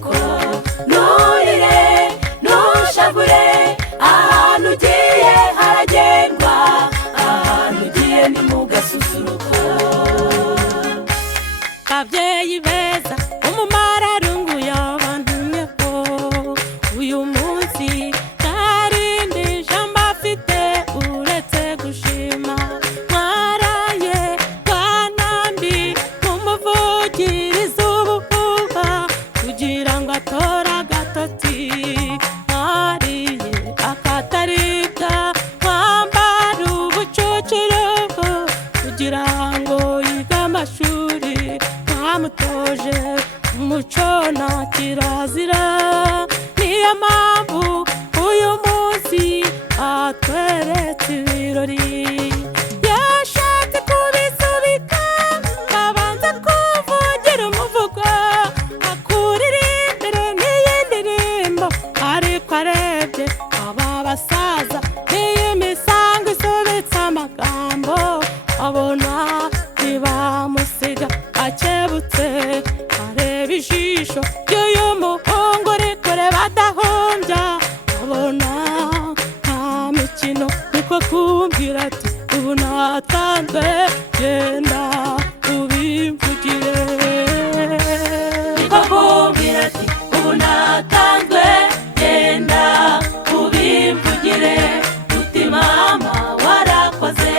gasusuruko nurire nushavure ahantu ugiye haragendwa ahantu ugiye ni mu gasusuruko babyeyi beza umumararungu yabantumyeho uyu munsi ntarindi jambo afite uretse gushima mwaraye banambi mumuvugiriza ubuhuha kugira ngo atore agatotsi mwariye akataribwa mwambara ubucucuruhu kugira ngo yige amashuri mutoje umuco na kirazira niyo mpamvu uyu munsi atweretse ibirori yashatse kubisubika abanza kuvugira umuvugo akuririmbire n'iyi ndirimbo ariko arebye aba basaza n'iyi misango isobetse amagambo abona ntibamusiga akebutse areba ijisho ry'uyu muhungu rikore badahombya abona nta mikino niko kumbwira ati ubu natanzwe genda ubimvugire niko kumbwira ati ubu natanzwe genda ubimvugire uti mama warakoze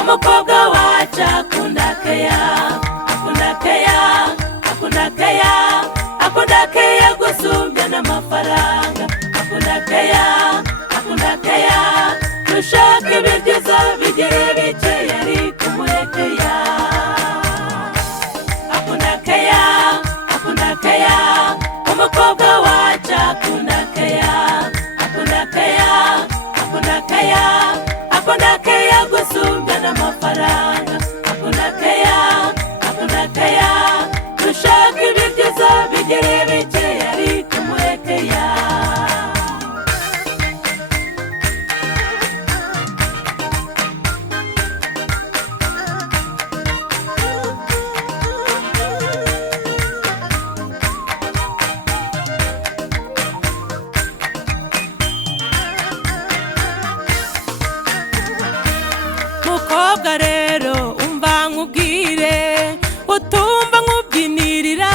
umukobwa wacu akunda keya gusumbya n'amafaranga akunda keya nushaka ibiryo bigere bikeya ari kumurekeya akunda keya umukobwa wacu akunda keya gusumbya n'amafaranga akunda keya nushaka ibiryo bigere bikeya ari kumurekeya mukobwa rero umva nkubwire utumva nkubyinirira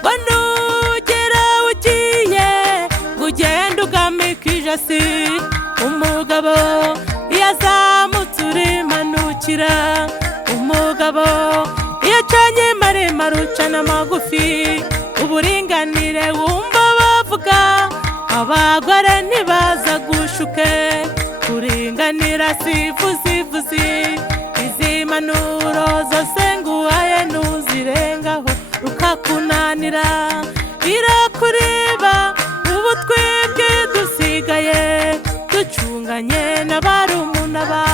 ngo nugera ugiye ugenda ugamika ijosi umugabo iyo azamutse urimanukira umugabo iyo acanye maremare ucana magufi uburinganire wumva bavuga abagore ntibaza gushuke kuringanira sivuzivuzi izi manuro zose nguhaye ntuzirengaho rukakunanira birakureba ubu twebwe dusigaye ducunganye na barumuna bacu